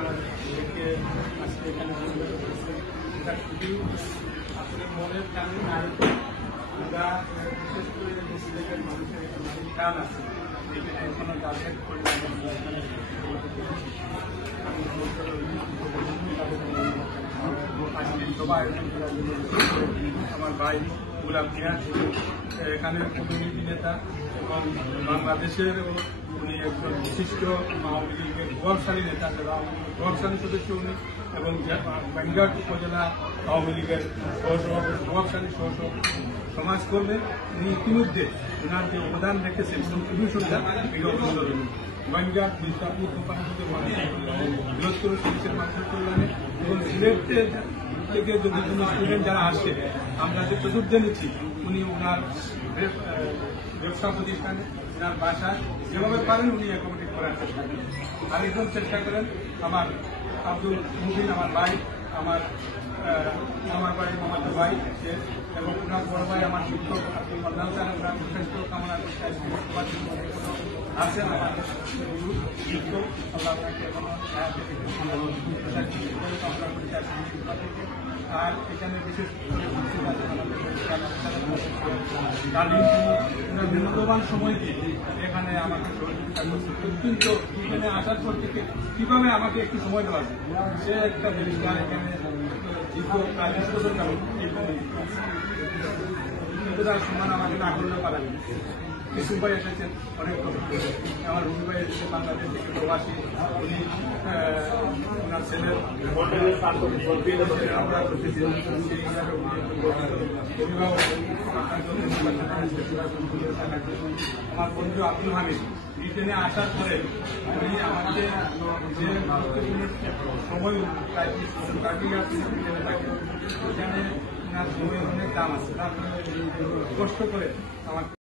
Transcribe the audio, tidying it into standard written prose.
আমাদেরকে আজকে এখানে এটা খুবই আসলে মনের টানে নায়িত। আমরা বিশেষ করে সিলেটের মানুষের টান আছে, এখানে এখনো তাদের পরিমাণ আমার ভাই গুলাম মিয়া এখানের প্রতিনিধি নেতা এবং বাংলাদেশের উনি একজন বিশিষ্ট আওয়ামী লীগের প্রভাবশালী নেতা, প্রভাবশালী সদস্য উনি, এবং বাঙ্গাট উপজেলা আওয়ামী লীগের সহসভাপতি প্রভাবশালী সমাজকর্মী। উনি ইতিমধ্যে ওনার যে অবদান রেখেছেন কন্ট্রিবিউশনটা এই অভিনন্দন। বাঙ্গাট মির্জাপুর কোপানিতে মানুষের কল্যাণে, বৃহত্তর শিল্পের মানুষের কল্যাণে এবং সিলেটের থেকে যদি কোনো স্টুডেন্ট যারা আসছে আমরা যে সুযোগ জেনেছি, উনি ওনার ব্যবসা প্রতিষ্ঠানে ওনার বাসায় যেভাবে পারেন উনি অ্যাকোমোডেট করার চেষ্টা করেন। আর একদম চেষ্টা করেন আমার আব্দুল মুবিন, আমার ভাই, আমার ভাই মামাতো ভাই এবং ওনার বড় ভাই আমার শিক্ষক আব্দুল মান্নান স্যার, ওনার যথেষ্ট কামনা করতে আছেন আমার শিক্ষক। আল্লাহ আপনাকে এখনো কামনা করতে আসেন। আর এখানে বিশেষ মূল্যবান সময়কে এখানে আমাকে সহযোগিতা করছে। অত্যন্ত এখানে আসার পর থেকে কিভাবে আমাকে একটু সময় দেওয়া যায়, সে একটা জিনিস এখানে সমান আমাকে না করলে পারেন। কিছু ভাই এসেছেন অনেক আমার রুমি ভাই এসেছে বাংলাদেশ থেকে প্রবাসী, উনি ওনার ছেলের আমরা করতেছি আমার বন্ধু আব্দুল হামিদ ব্রিটেনে আসার পরে উনি আমাকে যে সময় ব্রিটেনে থাকে ওখানে ওনার সময়ের অনেক দাম আছে, কষ্ট করে আমাকে